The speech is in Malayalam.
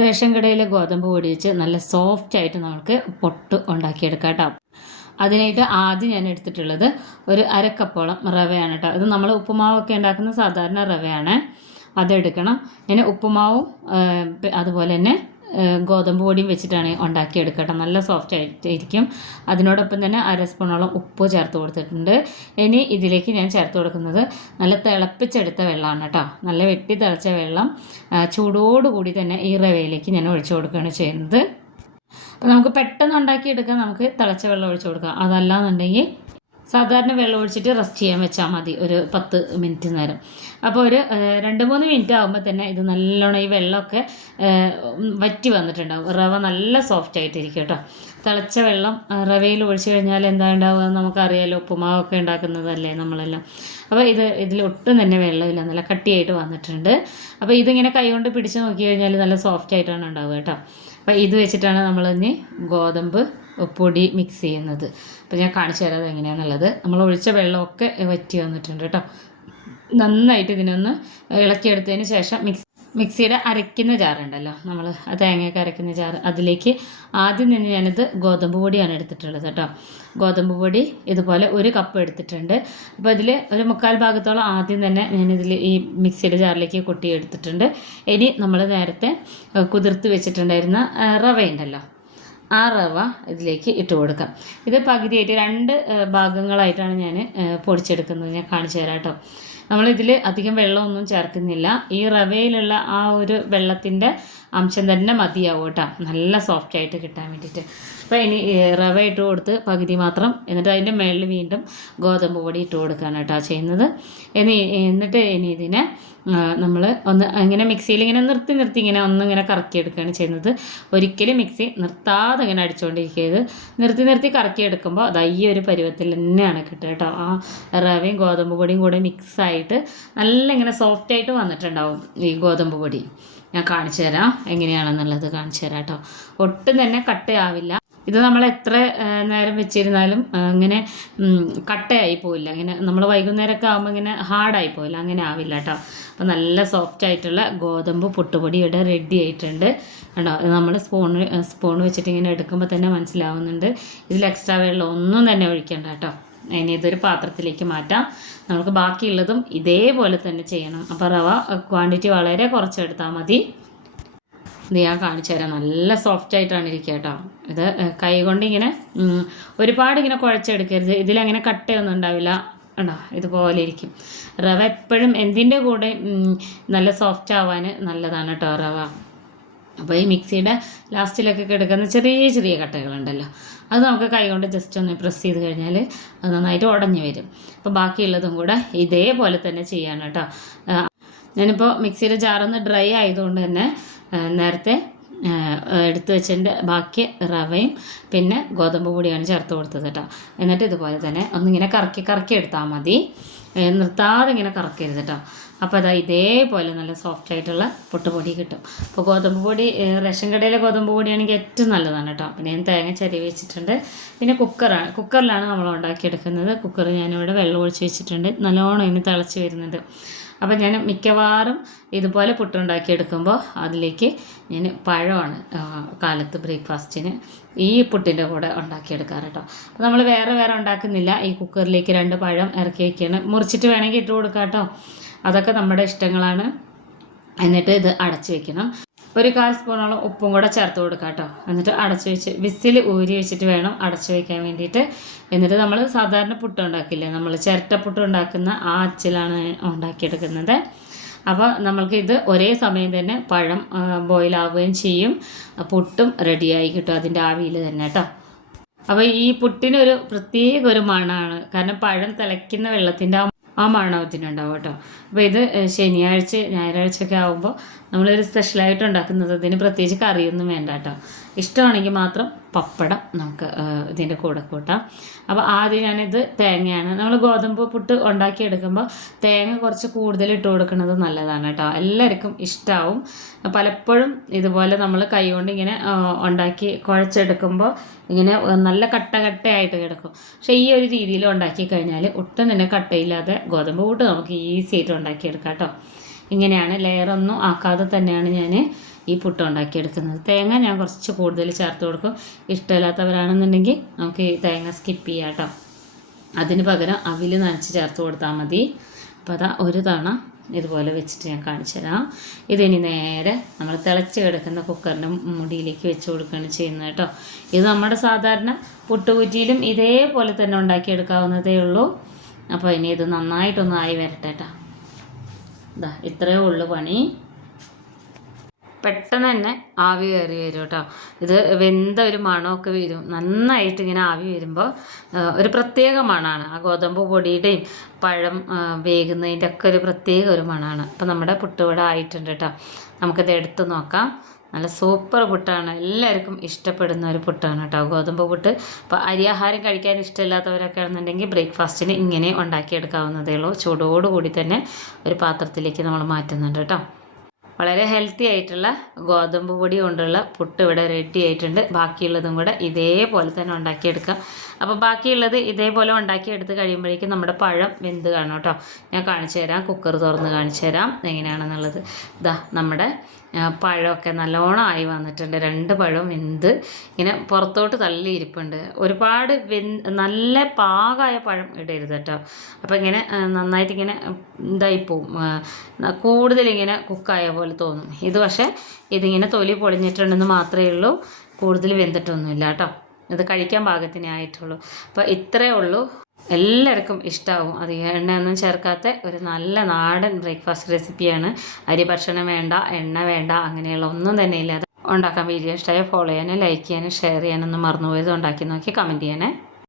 റേഷൻ കടയിലെ ഗോതമ്പ് പൊടി വെച്ച് നല്ല സോഫ്റ്റ് ആയിട്ട് നമുക്ക് പുട്ട് ഉണ്ടാക്കിയെടുക്കാം കേട്ടോ. അതിനായിട്ട് ആദ്യം ഞാൻ എടുത്തിട്ടുള്ളത് ഒരു അരക്കപ്പോളം റവയാണ് കേട്ടോ. ഇത് നമ്മൾ ഉപ്പുമാവൊക്കെ ഉണ്ടാക്കുന്ന സാധാരണ റവയാണ്, അതെടുക്കണം. ഞാൻ ഉപ്പുമാവും അതുപോലെ തന്നെ ഗോതമ്പ് പൊടിയും വെച്ചിട്ടാണ് ഉണ്ടാക്കിയെടുക്കുക കേട്ടോ. നല്ല സോഫ്റ്റ് ആയിട്ടിരിക്കും. അതിനോടൊപ്പം തന്നെ 1/2 സ്പൂണോളം ഉപ്പ് ചേർത്ത് കൊടുത്തിട്ടുണ്ട്. ഇനി ഇതിലേക്ക് ഞാൻ ചേർത്ത് കൊടുക്കുന്നത് നല്ല തിളപ്പിച്ചെടുത്ത വെള്ളമാണ് കേട്ടോ. നല്ല വെട്ടി തിളച്ച വെള്ളം ചൂടോടുകൂടി തന്നെ ഈ റവയിലേക്ക് ഞാൻ ഒഴിച്ചു കൊടുക്കുകയാണ് ചെയ്യുന്നത്. അപ്പോൾ നമുക്ക് പെട്ടെന്ന് ഉണ്ടാക്കിയെടുക്കാൻ നമുക്ക് തിളച്ച വെള്ളം ഒഴിച്ചു കൊടുക്കാം. അതല്ലാന്നുണ്ടെങ്കിൽ സാധാരണ വെള്ളം ഒഴിച്ചിട്ട് റെസ്റ്റ് ചെയ്യാൻ വെച്ചാൽ മതി ഒരു 10 മിനിറ്റ് നേരം. അപ്പോൾ ഒരു 2-3 മിനിറ്റ് ആകുമ്പോൾ തന്നെ ഇത് നല്ലോണം ഈ വെള്ളമൊക്കെ വറ്റി വന്നിട്ടുണ്ടാകും. റവ നല്ല സോഫ്റ്റ് ആയിട്ടിരിക്കും കേട്ടോ. തിളച്ച വെള്ളം റവയിൽ ഒഴിച്ചു കഴിഞ്ഞാൽ എന്താ ഉണ്ടാവുക നമുക്കറിയാലോ, ഉപ്പുമാവൊക്കെ ഉണ്ടാക്കുന്നതല്ലേ നമ്മളെല്ലാം. അപ്പോൾ ഇതിൽ ഒട്ടും തന്നെ വെള്ളമില്ല, നല്ല കട്ടിയായിട്ട് വന്നിട്ടുണ്ട്. അപ്പോൾ ഇതിങ്ങനെ കൈകൊണ്ട് പിടിച്ച് നോക്കി കഴിഞ്ഞാൽ നല്ല സോഫ്റ്റ് ആയിട്ടാണ് ഉണ്ടാവുക കേട്ടോ. അപ്പോൾ ഇത് വെച്ചിട്ടാണ് നമ്മളിനി ഗോതമ്പ് പൊടി മിക്സ് ചെയ്യുന്നത്. അപ്പോൾ ഞാൻ കാണിച്ചു തരാം അത് എങ്ങനെയാണെന്നുള്ളത്. നമ്മൾ ഒഴിച്ച വെള്ളമൊക്കെ വറ്റി വന്നിട്ടുണ്ട് കേട്ടോ. നന്നായിട്ട് ഇതിനൊന്ന് ഇളക്കിയെടുത്തതിന് ശേഷം മിക്സിയുടെ അരയ്ക്കുന്ന ജാറുണ്ടല്ലോ, നമ്മൾ തേങ്ങയൊക്കെ അരയ്ക്കുന്ന ജാറ്, അതിലേക്ക് ആദ്യം തന്നെ ഞാനിത് ഗോതമ്പ് പൊടിയാണ് എടുത്തിട്ടുള്ളത് കേട്ടോ. ഗോതമ്പ് പൊടി ഇതുപോലെ 1 കപ്പ് എടുത്തിട്ടുണ്ട്. അപ്പോൾ ഇതിൽ ഒരു 1/4 ഭാഗത്തോളം ആദ്യം തന്നെ ഞാനിതിൽ ഈ മിക്സിയുടെ ജാറിലേക്ക് കൊട്ടി എടുത്തിട്ടുണ്ട്. ഇനി നമ്മൾ നേരത്തെ കുതിർത്ത് വെച്ചിട്ടുണ്ടായിരുന്ന റവ ഉണ്ടല്ലോ, ആ റവ ഇതിലേക്ക് ഇട്ട് കൊടുക്കാം. ഇത് പകുതിയായിട്ട് 2 ഭാഗങ്ങളായിട്ടാണ് ഞാൻ പൊടിച്ചെടുക്കുന്നത്. ഞാൻ കാണിച്ചു തരാം കേട്ടോ. നമ്മളിതിൽ അധികം വെള്ളമൊന്നും ചേർക്കുന്നില്ല. ഈ റവയിലുള്ള ആ ഒരു വെള്ളത്തിൻ്റെ അംശം തന്നെ മതിയാവും കേട്ടോ, നല്ല സോഫ്റ്റ് ആയിട്ട് കിട്ടാൻ വേണ്ടിയിട്ട്. അപ്പോൾ ഇനി റവ ഇട്ട് കൊടുത്ത് പകുതി മാത്രം, എന്നിട്ട് അതിൻ്റെ മുകളിൽ വീണ്ടും ഗോതമ്പ് പൊടി ഇട്ട് കൊടുക്കുകയാണ് കേട്ടോ ചെയ്യുന്നത്. എന്നിട്ട് ഇനി ഇതിനെ നമ്മൾ ഒന്ന് ഇങ്ങനെ മിക്സിയിൽ ഇങ്ങനെ നിർത്തി ഇങ്ങനെ ഒന്നിങ്ങനെ കറക്കിയെടുക്കുകയാണ് ചെയ്യുന്നത്. ഒരിക്കലും മിക്സി നിർത്താതെ ഇങ്ങനെ അടിച്ചുകൊണ്ടിരിക്കരുത്. നിർത്തി കറക്കിയെടുക്കുമ്പോൾ അത് ഈ ഒരു പരുവത്തിൽ തന്നെയാണ് കിട്ടുക കേട്ടോ. ആ റവയും ഗോതമ്പ് പൊടിയും കൂടെ മിക്സായിട്ട് നല്ല ഇങ്ങനെ സോഫ്റ്റായിട്ട് വന്നിട്ടുണ്ടാവും ഈ ഗോതമ്പ് പൊടി. ഞാൻ കാണിച്ചു തരാം എങ്ങനെയാണെന്നുള്ളത് കാണിച്ചു തരാം കേട്ടോ. ഒട്ടും തന്നെ കട്ടയാവില്ല. ഇത് നമ്മൾ എത്ര നേരം വെച്ചിരുന്നാലും ഇങ്ങനെ കട്ടയായി പോയില്ല. ഇങ്ങനെ നമ്മൾ വൈകുന്നേരമൊക്കെ ആകുമ്പോൾ ഇങ്ങനെ ഹാർഡായി പോയില്ല, അങ്ങനെ ആവില്ല കേട്ടോ. അപ്പോൾ നല്ല സോഫ്റ്റ് ആയിട്ടുള്ള ഗോതമ്പ് പുട്ടുപൊടി ഇവിടെ റെഡി ആയിട്ടുണ്ട് കേട്ടോ. നമ്മൾ സ്പൂൺ വെച്ചിട്ട് ഇങ്ങനെ എടുക്കുമ്പോൾ തന്നെ മനസ്സിലാവുന്നുണ്ട്. ഇതിൽ എക്സ്ട്രാ വെള്ളം ഒന്നും തന്നെ ഒഴിക്കണ്ട കേട്ടോ. ഇനി ഇതൊരു പാത്രത്തിലേക്ക് മാറ്റാം. നമുക്ക് ബാക്കിയുള്ളതും ഇതേപോലെ തന്നെ ചെയ്യണം. അപ്പോൾ റവ ക്വാണ്ടിറ്റി വളരെ കുറച്ചെടുത്താൽ മതി. ഇത് ഞാൻ കാണിച്ചു തരാം. നല്ല സോഫ്റ്റ് ആയിട്ടാണ് ഇരിക്കുക കേട്ടോ. ഇത് കൈ കൊണ്ട് ഇങ്ങനെ ഒരുപാട് ഇങ്ങനെ കുഴച്ചെടുക്കരുത്. ഇതിലങ്ങനെ കട്ടയൊന്നും ഉണ്ടാവില്ല കേട്ടോ, ഇതുപോലെ ഇരിക്കും. റവ എപ്പോഴും എന്തിൻ്റെ കൂടെ നല്ല സോഫ്റ്റ് ആവാൻ നല്ലതാണ് കേട്ടോ റവ. അപ്പോൾ ഈ മിക്സിയുടെ ലാസ്റ്റിലൊക്കെ കിടക്കുന്ന ചെറിയ കട്ടകളുണ്ടല്ലോ, അത് നമുക്ക് കൈ കൊണ്ട് ജസ്റ്റ് ഒന്ന് പ്രസ് ചെയ്ത് കഴിഞ്ഞാൽ അത് നന്നായിട്ട് ഉടഞ്ഞു വരും. അപ്പോൾ ബാക്കിയുള്ളതും കൂടെ ഇതേപോലെ തന്നെ ചെയ്യാണ് കേട്ടോ. ഞാനിപ്പോൾ മിക്സിയുടെ ജാറൊന്ന് ഡ്രൈ ആയതുകൊണ്ട് തന്നെ നേരത്തെ എടുത്തു വെച്ചതിൻ്റെ ബാക്കി റവയും പിന്നെ ഗോതമ്പ് പൊടിയാണ് ചേർത്ത് കൊടുത്തത് കേട്ടോ. എന്നിട്ട് ഇതുപോലെ തന്നെ ഒന്നിങ്ങനെ കറക്കി എടുത്താൽ മതി, നിർത്താതെ ഇങ്ങനെ കറക്കരുത് കേട്ടോ. അപ്പോൾ അതാ ഇതേപോലെ നല്ല സോഫ്റ്റ് ആയിട്ടുള്ള പുട്ടുപൊടി കിട്ടും. അപ്പോൾ ഗോതമ്പ് പൊടി റേഷൻ കടയിലെ ഗോതമ്പ് പൊടിയാണെങ്കിൽ ഏറ്റവും നല്ലതാണ് കേട്ടോ. പിന്നെ ഞാൻ തേങ്ങ ചിരവി വെച്ചിട്ടുണ്ട്. പിന്നെ കുക്കറിലാണ് നമ്മൾ ഉണ്ടാക്കിയെടുക്കുന്നത്. കുക്കർ ഞാനിവിടെ വെള്ളം ഒഴിച്ച് വെച്ചിട്ടുണ്ട്. നല്ലോണം ഇനി തിളച്ച് വരുന്നുണ്ട്. അപ്പോൾ ഞാൻ മിക്കവാറും ഇതുപോലെ പുട്ടുണ്ടാക്കിയെടുക്കുമ്പോൾ അതിലേക്ക് ഞാൻ പഴമാണ് കാലത്ത് ബ്രേക്ക്ഫാസ്റ്റിന് ഈ പുട്ടിൻ്റെ കൂടെ ഉണ്ടാക്കിയെടുക്കാറ് കേട്ടോ. അപ്പോൾ നമ്മൾ വേറെ ഉണ്ടാക്കുന്നില്ല. ഈ കുക്കറിലേക്ക് 2 പഴം ഇറക്കി വയ്ക്കുകയാണ്. മുറിച്ചിട്ട് വേണമെങ്കിൽ ഇട്ട് കൊടുക്കാം കേട്ടോ, അതൊക്കെ നമ്മുടെ ഇഷ്ടങ്ങളാണ്. എന്നിട്ട് ഇത് അടച്ച് വെക്കണം. ഒരു 1/4 സ്പൂണോളം ഉപ്പും കൂടെ ചേർത്ത് കൊടുക്കാം കേട്ടോ. എന്നിട്ട് അടച്ച് വെച്ച് വിസിൽ ഊരി വെച്ചിട്ട് വേണം അടച്ച് വയ്ക്കാൻ വേണ്ടിയിട്ട്. എന്നിട്ട് നമ്മൾ സാധാരണ പുട്ട് ഉണ്ടാക്കില്ലേ, നമ്മൾ ചിരട്ടപ്പുട്ട് ഉണ്ടാക്കുന്ന ആ അച്ചിലാണ് ഉണ്ടാക്കിയെടുക്കുന്നത്. അപ്പോൾ നമ്മൾക്ക് ഇത് ഒരേ സമയം തന്നെ പഴം ബോയിലാവുകയും ചെയ്യും, പുട്ടും റെഡിയായി കിട്ടും അതിൻ്റെ ആവിയിൽ തന്നെ കേട്ടോ. അപ്പോൾ ഈ പുട്ടിനൊരു പ്രത്യേക ഒരു മണമാണ്, കാരണം പഴം തിളയ്ക്കുന്ന വെള്ളത്തിൻ്റെ ആ മണം ഇതിനുണ്ടാവും കേട്ടോ. അപ്പോൾ ഇത് ശനിയാഴ്ച ഞായറാഴ്ചയൊക്കെ ആകുമ്പോൾ നമ്മളൊരു സ്പെഷ്യലായിട്ട് ഉണ്ടാക്കുന്നത്. ഇതിന് പ്രത്യേകിച്ച് കറിയൊന്നും വേണ്ട കേട്ടോ. ഇഷ്ടമാണെങ്കിൽ മാത്രം പപ്പടം നമുക്ക് ഇതിൻ്റെ കൂടെ കൂട്ടാം. അപ്പോൾ ആദ്യം ഞാനിത് തേങ്ങയാണ്, നമ്മൾ ഗോതമ്പ് പുട്ട് ഉണ്ടാക്കിയെടുക്കുമ്പോൾ തേങ്ങ കുറച്ച് കൂടുതൽ ഇട്ട് കൊടുക്കുന്നത് നല്ലതാണ് കേട്ടോ. എല്ലാവർക്കും ഇഷ്ടമാവും. പലപ്പോഴും ഇതുപോലെ നമ്മൾ കൈകൊണ്ട് ഇങ്ങനെ ഉണ്ടാക്കി കുഴച്ചെടുക്കുമ്പോൾ ഇങ്ങനെ നല്ല കട്ടയായിട്ട് കിടക്കും. പക്ഷേ ഈ ഒരു രീതിയിൽ ഉണ്ടാക്കി കഴിഞ്ഞാൽ ഒട്ടും തന്നെ കട്ടയില്ലാതെ ഗോതമ്പ് പുട്ട് നമുക്ക് ഈസി ആയിട്ട് ഉണ്ടാക്കിയെടുക്കാം കേട്ടോ. ഇങ്ങനെയാണ് ലെയറൊന്നും ആക്കാതെ തന്നെയാണ് ഞാൻ ഈ പുട്ട് ഉണ്ടാക്കിയെടുക്കുന്നത്. തേങ്ങ ഞാൻ കുറച്ച് കൂടുതൽ ചേർത്ത് കൊടുക്കും. ഇഷ്ടമില്ലാത്തവരാണെന്നുണ്ടെങ്കിൽ നമുക്ക് ഈ തേങ്ങ സ്കിപ്പ് ചെയ്യാം കേട്ടോ. അതിന് പകരം അവിൽ നനച്ച് ചേർത്ത് കൊടുത്താൽ മതി. അപ്പോൾ അതാ ഒരു തവണ ഇതുപോലെ വെച്ചിട്ട് ഞാൻ കാണിച്ചു തരാം. ഇതിനി നേരെ നമ്മൾ തിളച്ച് കിടക്കുന്ന കുക്കറിൻ്റെ മുടിയിലേക്ക് വെച്ച് കൊടുക്കുകയാണ് ചെയ്യുന്നത് കേട്ടോ. ഇത് നമ്മുടെ സാധാരണ പുട്ടുകുറ്റിയിലും ഇതേപോലെ തന്നെ ഉണ്ടാക്കിയെടുക്കാവുന്നതേ ഉള്ളൂ. അപ്പോൾ ഇനി ഇത് നന്നായിട്ടൊന്ന് ആയി വരട്ടെ കേട്ടോ. ഇതാ ഇത്രയേ ഉള്ളൂ പണി. പെട്ടെന്ന് തന്നെ ആവി കയറി വരും കേട്ടോ. ഇത് വെന്ത ഒരു മണമൊക്കെ വരും. നന്നായിട്ട് ഇങ്ങനെ ആവി വരുമ്പോൾ ഒരു പ്രത്യേക മണമാണ്. ആ ഗോതമ്പ് പൊടിയുടെയും പഴം വേകുന്നതിൻ്റെ ഒക്കെ ഒരു പ്രത്യേക ഒരു മണമാണ്. അപ്പോൾ നമ്മുടെ പുട്ടുവട ആയിട്ടുണ്ട് കേട്ടോ. നമുക്കിത് എടുത്ത് നോക്കാം. നല്ല സൂപ്പർ പുട്ടാണ്. എല്ലാവർക്കും ഇഷ്ടപ്പെടുന്ന ഒരു പുട്ടാണ് കേട്ടോ ഗോതമ്പ് പുട്ട്. അപ്പോൾ അരിയാഹാരം കഴിക്കാൻ ഇഷ്ടമില്ലാത്തവരൊക്കെ ആണെന്നുണ്ടെങ്കിൽ ബ്രേക്ക്ഫാസ്റ്റിന് ഇങ്ങനെ ഉണ്ടാക്കിയെടുക്കാവുന്നതേ ഉള്ളൂ. ചൂടോടുകൂടി തന്നെ ഒരു പാത്രത്തിലേക്ക് നമ്മൾ മാറ്റുന്നുണ്ട് കേട്ടോ. വളരെ ഹെൽത്തി ആയിട്ടുള്ള ഗോതമ്പ് പൊടി കൊണ്ടുള്ള പുട്ട് ഇവിടെ റെഡി ആയിട്ടുണ്ട്. ബാക്കിയുള്ളതും കൂടെ ഇതേപോലെ തന്നെ ഉണ്ടാക്കിയെടുക്കാം. അപ്പോൾ ബാക്കിയുള്ളത് ഇതേപോലെ ഉണ്ടാക്കിയെടുത്ത് കഴിയുമ്പോഴേക്കും നമ്മുടെ പഴം വെന്ത് കാണും കേട്ടോ. ഞാൻ കാണിച്ചു തരാം, കുക്കർ തുറന്ന് കാണിച്ചു തരാം എങ്ങനെയാണെന്നുള്ളത്. ഇതാ നമ്മുടെ പഴമൊക്കെ നല്ലോണം ആയി വന്നിട്ടുണ്ട്. 2 പഴവും വെന്ത് ഇങ്ങനെ പുറത്തോട്ട് തള്ളിയിരിപ്പുണ്ട്. ഒരുപാട് നല്ല പാകമായ പഴം ഇടരുത് കേട്ടോ. അപ്പോൾ ഇങ്ങനെ നന്നായിട്ട് ഇങ്ങനെ ഇതായിപ്പോവും, കൂടുതലിങ്ങനെ കുക്കായ പോലെ തോന്നും. ഇത് പക്ഷേ ഇതിങ്ങനെ തൊലി പൊളിഞ്ഞിട്ടുണ്ടെന്ന് മാത്രമേ ഉള്ളൂ, കൂടുതൽ വെന്തിട്ടൊന്നുമില്ല കേട്ടോ. ഇത് കഴിക്കാൻ പാകത്തിനേ ആയിട്ടുള്ളൂ. അപ്പോൾ ഇത്രയേ ഉള്ളൂ. എല്ലാവർക്കും ഇഷ്ടമാവും. അധികം എണ്ണയൊന്നും ചേർക്കാത്ത ഒരു നല്ല നാടൻ ബ്രേക്ക്ഫാസ്റ്റ് റെസിപ്പിയാണ്. അരി ഭക്ഷണം വേണ്ട, എണ്ണ വേണ്ട, അങ്ങനെയുള്ള ഒന്നും തന്നെ ഇല്ലാതെ ഉണ്ടാക്കാൻ. വീഡിയോ ഇഷ്ടമായി ഫോളോ ചെയ്യാനും ലൈക്ക് ചെയ്യാനും ഷെയർ ചെയ്യാനൊന്നും മറന്നുപോയത്. ഉണ്ടാക്കി നോക്കി കമൻറ്റ് ചെയ്യണേ.